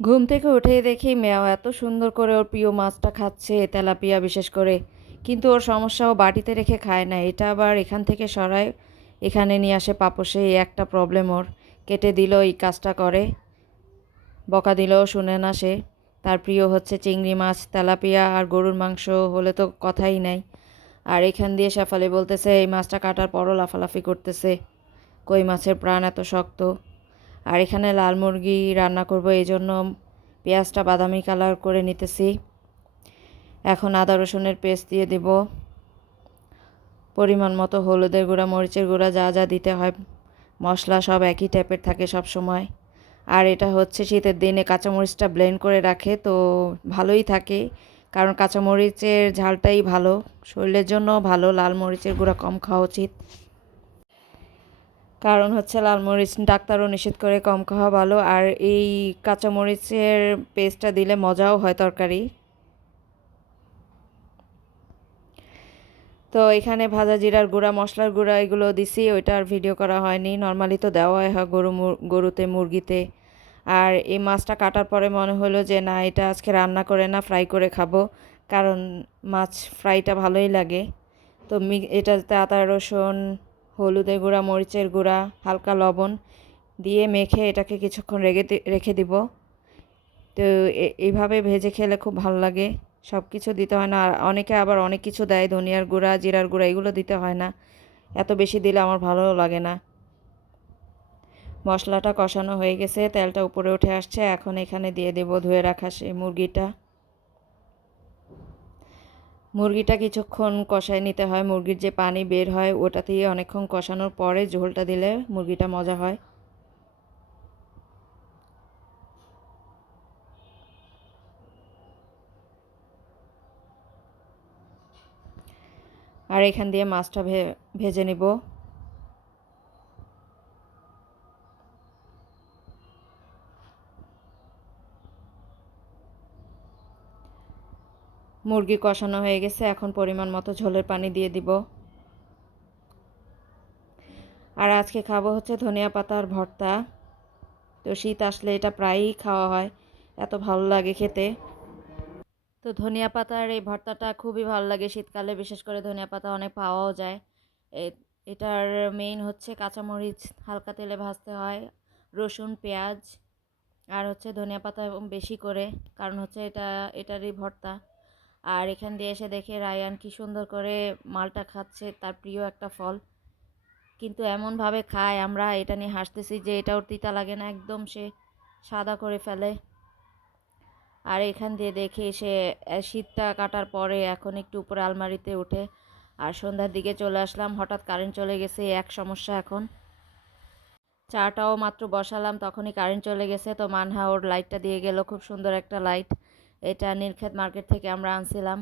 ঘুম থেকে উঠেই দেখি মেয়াও এত সুন্দর করে ওর প্রিয় মাছটা খাচ্ছে, তেলাপিয়া বিশেষ করে। কিন্তু ওর সমস্যা, ও বাটিতে রেখে খায় না, এটা আবার এখান থেকে সরায় এখানে নিয়ে আসে পাপোশে। এই একটা প্রবলেম ওর। কেটে দিল এই কাজটা করে, বকা দিলেও শুনে না সে। তার প্রিয় হচ্ছে চিংড়ি মাছ, তেলাপিয়া আর গরুর মাংস হলে তো কথাই নাই। আর এখান দিয়ে শেফালি বলতেছে এই মাছটা কাটার পরও লাফালাফি করতেছে, কই মাছের প্রাণ এত শক্ত। আর এখানে লাল মুরগি রান্না করব, এই জন্য পেঁয়াজটা বাদামি কালার করে নিতেছি। এখন আদা রসুনের পেস্ট দিয়ে দিব, পরিমাণ মতো হলুদের গুঁড়া, মরিচের গুঁড়া, যা যা দিতে হয় মশলা সব একই টাইপের থাকে সব সময়। আর এটা হচ্ছে শীতের দিনে কাঁচামরিচটা ব্লেন্ড করে রাখে, তো ভালোই থাকে, কারণ কাঁচামরিচের ঝালটাই ভালো, শরীরের জন্য ভালো। লাল মরিচের গুঁড়া কম খাওয়া উচিত, কারণ হচ্ছে লাল মরিচ ডাক্তারও নিষেধ করে কম খাওয়া ভালো। আর এই কাঁচামরিচের পেস্টটা দিলে মজাও হয় তরকারি। তো এখানে ভাজা জিরার গুঁড়া, মশলার গুঁড়া এগুলো দিছি, ওইটা আর ভিডিও করা হয়নি। নর্মালি তো দেওয়াই হয় গরুতে, মুরগিতে। আর এই মাছটা কাটার পরে মনে হলো যে না, এটা আজকে রান্না করে না, ফ্রাই করে খাবো, কারণ মাছ ফ্রাইটা ভালোই লাগে। তো এটাতে আদা রসুন, হলুদের গুঁড়া, মরিচের গুঁড়া, হালকা লবণ দিয়ে মেখে এটাকে কিছুক্ষণ রেখে দিব। তো এইভাবে ভেজে খেলে খুব ভালো লাগে। সব কিছু দিতে হয় না, আর অনেকে আবার অনেক কিছু দেয়, ধনিয়ার গুঁড়া, জিরার গুঁড়া, এগুলো দিতে হয় না। এত বেশি দিলে আমার ভালোও লাগে না। মশলাটা কষানো হয়ে গেছে, তেলটা উপরে উঠে আসছে। এখন এখানে দিয়ে দেব ধুয়ে রাখা সেই মুরগিটা। মুরগিটা কিছুক্ষণ কষায় নিতে হয়, মুরগির যে পানি বের হয় ওটা দিয়ে অনেকক্ষণ কষানোর পরে ঝোলটা দিলে মুরগিটা মজা হয়। আর এখান দিয়ে মাছটা ভেজে নিব। মুরগি কষানো হয়ে গেছে, এখন পরিমাণ মতো ঝোলের পানি দিয়ে দিব। আর আজকে খাবো হচ্ছে ধনিয়া পাতার ভর্তা। তো শীত আসলে এটা প্রায়ই খাওয়া হয়, এত ভালো লাগে খেতে। তো ধনিয়া পাতার এই ভর্তাটা খুবই ভালো লাগে শীতকালে, বিশেষ করে ধনিয়া পাতা অনেক পাওয়াও যায়। এটার মেইন হচ্ছে কাঁচামরিচ হালকা তেলে ভাজতে হয়, রসুন, পেঁয়াজ, আর হচ্ছে ধনিয়া পাতা বেশি করে, কারণ হচ্ছে এটারই ভর্তা। আর এখান দিয়ে এসে দেখে রায়ান কি সুন্দর করে মালটা খাচ্ছে, তার প্রিয় একটা ফল। কিন্তু এমনভাবে খায়, আমরা এটা নিয়ে হাসতেছি যে এটা ওর তিতা লাগে না, একদম সে সাদা করে ফেলে। আর এখান দিয়ে দেখি সে শীতটা কাটার পরে এখন একটু উপরে আলমারিতে উঠে। আর সন্ধ্যার দিকে চলে আসলাম, হঠাৎ কারেন্ট চলে গেছে, এক সমস্যা এখন। চাটাও মাত্র বসালাম, তখনই কারেন্ট চলে গেছে। তো মানহা ওর লাইটটা দিয়ে গেল, খুব সুন্দর একটা লাইট। এটা নীলক্ষেত মার্কেট থেকে আমরা আনছিলাম।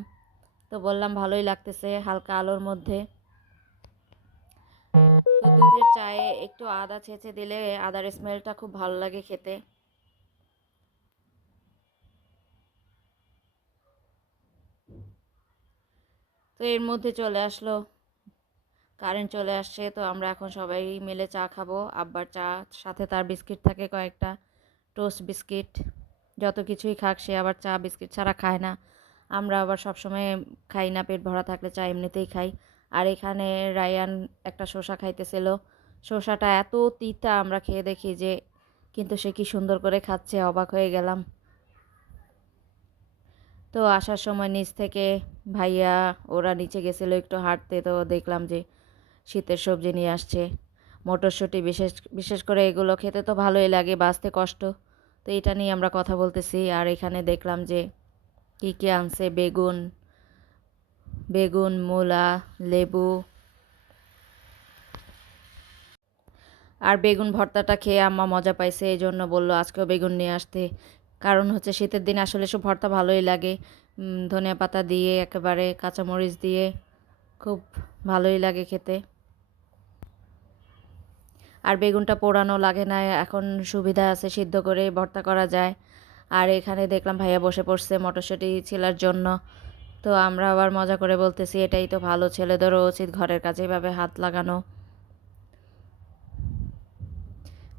তো বললাম ভালোই লাগতেছে হালকা আলোর মধ্যে। তো দুধের চায়ে একটু আদা ছেঁচে দিলে আদার স্মেলটা খুব ভালো লাগে খেতে। তো এর মধ্যে চলে আসলো, কারেন্ট চলে আসছে। তো আমরা এখন সবাই মিলে চা খাবো। আব্বার চা, সাথে তার বিস্কিট থাকে কয়েকটা, টোস্ট বিস্কিট। যত কিছুই খাক সে আবার চা বিস্কিট ছাড়া খায় না। আমরা আবার সবসময় খাই না, পেট ভরা থাকলে চা এমনিতেই খাই। আর এখানে রায়ান একটা শসা খাইতেছিল, শসাটা এত তিতা, আমরা খেয়ে দেখি যে, কিন্তু সে কি সুন্দর করে খাচ্ছে, অবাক হয়ে গেলাম। তো আসার সময় নিচ থেকে ভাইয়া ওরা নিচে গেছিলো একটু হাঁটতে, তো দেখলাম যে শীতের সবজি নিয়ে আসছে, মটরশুঁটি, বিশেষ বিশেষ করে এগুলো খেতে তো ভালোই লাগে, বাঁচতে কষ্ট। তো এটা নিয়ে আমরা কথা বলতেছি। আর এখানে দেখলাম যে কী কী আনছে, বেগুন, বেগুন, মূলা, লেবু। আর বেগুন ভর্তাটা খেয়ে আম্মা মজা পাইছে, এই জন্য বললো আজকেও বেগুন নিয়ে আসতে। কারণ হচ্ছে শীতের দিনে আসলে সব ভর্তা ভালোই লাগে, ধনিয়া পাতা দিয়ে একেবারে, কাঁচামরিচ দিয়ে, খুব ভালোই লাগে খেতে। আর বেগুনটা পোড়ানো লাগে না, এখন সুবিধা আছে, সিদ্ধ করে ভর্তা করা যায়। আর এখানে দেখলাম ভাইয়া বসে পড়ছে মটরশুঁটি ছিলার জন্য। তো আমরা আবার মজা করে বলতেছি এটাই তো ভালো, ছেলেদেরও উচিত ঘরের কাজে এভাবে হাত লাগানো।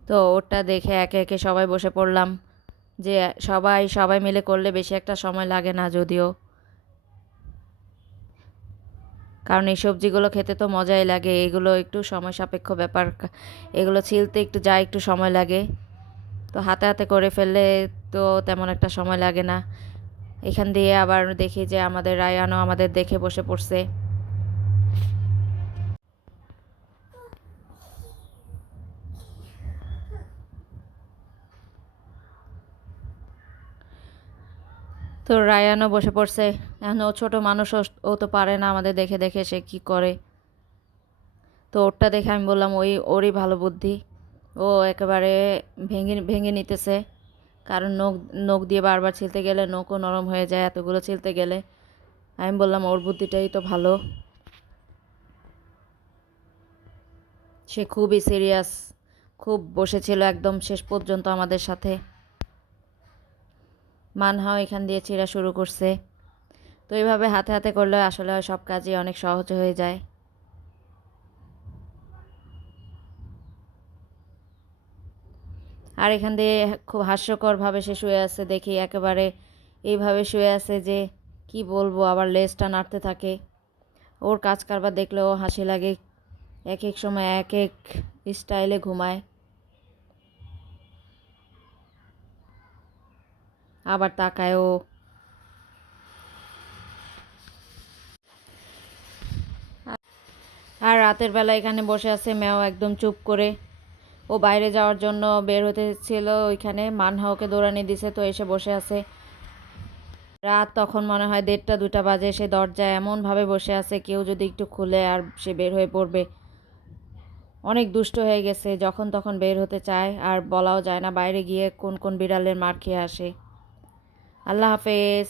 তো ওটা দেখে একে একে সবাই বসে পড়লাম, যে সবাই সবাই মিলে করলে বেশি একটা সময় লাগে না যদিও, কারণ এই সবজিগুলো খেতে তো মজাই লাগে। এগুলো একটু সময় সাপেক্ষ ব্যাপার, এগুলো ছিলতে একটু যা একটু সময় লাগে, তো হাতে হাতে করে ফেললে তো তেমন একটা সময় লাগে না। এখান দিয়ে আবার দেখি যে আমাদের রায়ানও আমাদের দেখে বসে পড়ছে। তো রায়ানও বসে পড়ছে। এখন ও ছোট মানুষ, ও তো পারে না আমাদের দেখে দেখে সে কি করে। তো ওরটা দেখে আমি বললাম ওরই ভালো বুদ্ধি, ও একেবারে ভেঙে ভেঙে নিতেছে। কারণ নখ নখ দিয়ে বারবার ছিলতে গেলে নখও নরম হয়ে যায় এতগুলো ছিলতে গেলে। আমি বললাম ওর বুদ্ধিটাই তো ভালো। সে খুবই সিরিয়াস, খুব বসেছিল একদম শেষ পর্যন্ত আমাদের সাথে। মানহাও এখান দিয়ে ছিঁড়া শুরু করছে। তো এইভাবে হাতে হাতে করলে আসলে সব কাজই অনেক সহজ হয়ে যায়। আর এখান দিয়ে খুব হাস্যকরভাবে সে শুয়ে আছে দেখি, একেবারে এইভাবে শুয়ে আছে যে কি বলবো, আবার লেজটা নাড়তে থাকে। ওর কাজ কারবার দেখলেও হাসি লাগে, এক এক সময় এক এক স্টাইলে ঘুমায়, আবার তাকায়ও। আর রাতের বেলা এখানে বসে আছে ম্যাও একদম চুপ করে। ও বাইরে যাওয়ার জন্য বের হতে ছিল, ওইখানে মানহা ওকে দৌড়ানি দিছে, তো এসে বসে আছে। রাত তখন মনে হয় 1:30-2টা বাজে, সে দরজায় এমনভাবে বসে আছে কেউ যদি একটু খুলে আর সে বের হয়ে পড়বে। অনেক দুষ্ট হয়ে গেছে, যখন তখন বের হতে চায় আর বলাও যায় না বাইরে গিয়ে কোন কোন বিড়ালের মার খেয়ে আসে। আল্লাহ হাফেজ।